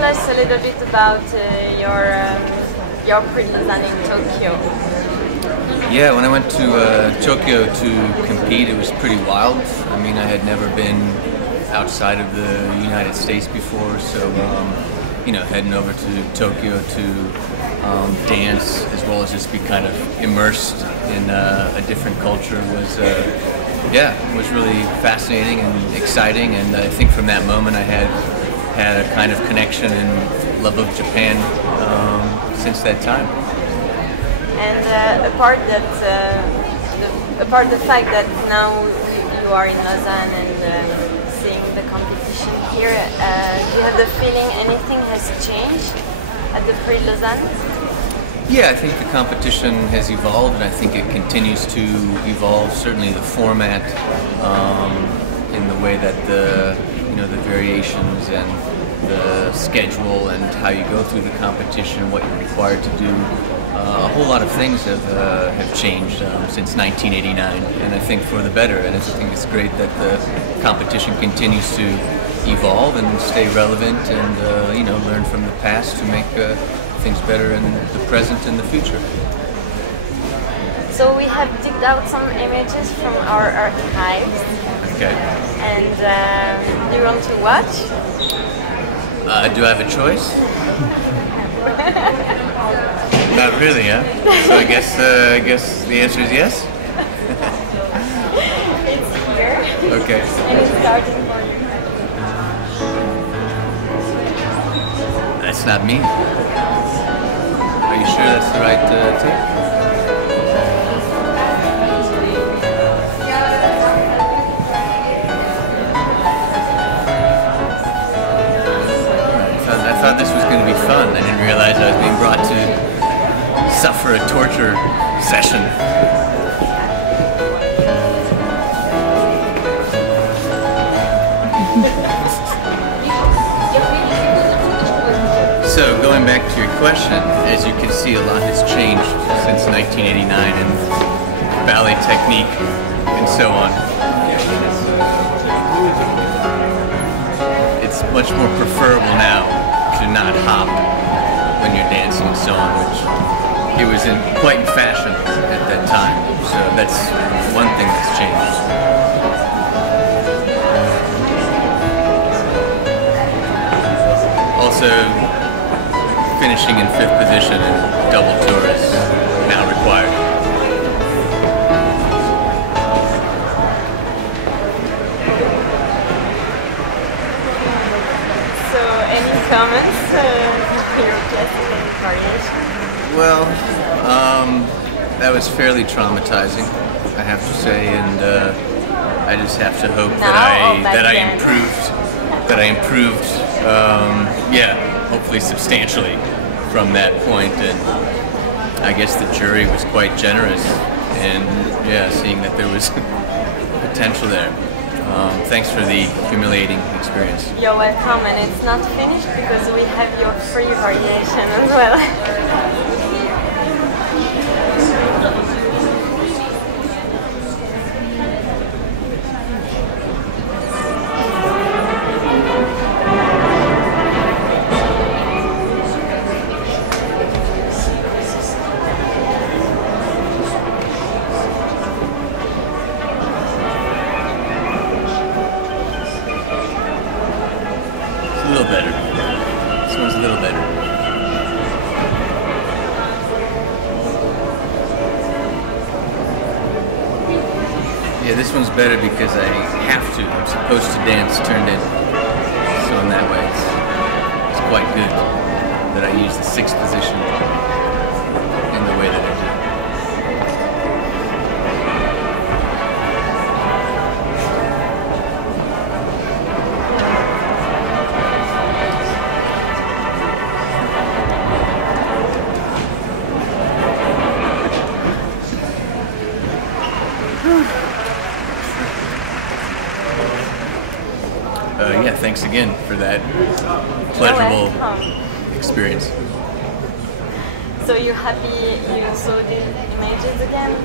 tell us a little bit about your Prix de Lausanne in Tokyo? Yeah, when I went to Tokyo to compete, it was pretty wild. I mean, I had never been outside of the United States before, so heading over to Tokyo to dance as well as just be kind of immersed in a different culture was really fascinating and exciting. And I think from that moment I had a kind of connection and love of Japan since that time. And apart the fact that now you are in Lausanne and seeing the competition here, do you have the feeling anything has changed at the Prix de Lausanne? Yeah, I think the competition has evolved, and I think it continues to evolve. Certainly, the format, in the way that the variations and the schedule and how you go through the competition, what you're required to do. A whole lot of things have changed since 1989, and I think for the better. And I think it's great that the competition continues to evolve and stay relevant, and learn from the past to make things better in the present and the future. So we have digged out some images from our archives. Okay. And do you want to watch? Do I have a choice? Not really, huh? So I guess the answer is yes. It's here. Okay. And it's starting for you. That's not me. Are you sure that's the right tape? I thought this was going to be fun. I didn't realize I was being brought to suffer a torture session. So going back to your question, as you can see, a lot has changed since 1989 in ballet technique and so on. It's much more preferable now to not hop when you're dancing and so on, which it was quite in fashion at that time. So that's one thing that's changed. Also, finishing in 5th position in double tour is now required. So, any comments? Your classic and variation? Well, that was fairly traumatizing, I have to say, and I just have to hope that I improved, hopefully substantially from that point. And I guess the jury was quite generous, and seeing that there was potential there. Thanks for the humiliating experience. You're welcome, and it's not finished because we have your free variation as well. A little better. This one's a little better. Yeah, this one's better because I have to. I'm supposed to dance turned in. So in that way, it's quite good that I use the 6th position in the way that I do. Thanks again for that pleasurable experience. So you're happy you saw the images again?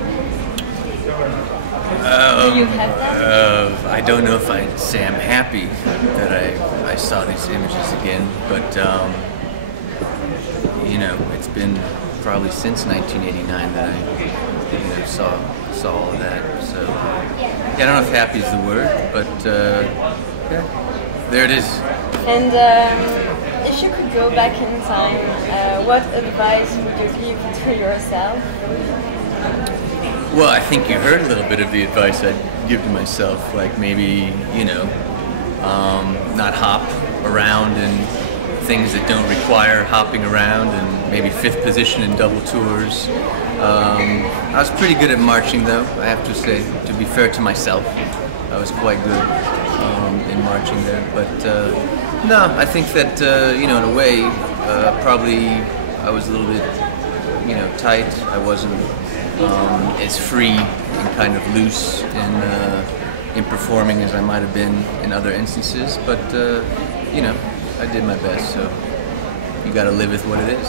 Do you have that? I don't know if I'd say I'm happy that I saw these images again, but you know, it's been probably since 1989 that I saw all of that. So yeah, I don't know if happy is the word, but yeah, there it is. And if you could go back in time, what advice would you give to yourself? Well, I think you heard a little bit of the advice I'd give to myself, like maybe, you know, not hop around in things that don't require hopping around, and maybe fifth position in double tours. I was pretty good at marching, though, I have to say, to be fair to myself. I was quite good in marching there, but no, I think that, you know, in a way, probably I was a little bit, you know, tight. I wasn't as free and kind of loose in performing as I might have been in other instances, but you know, I did my best, so you got to live with what it is.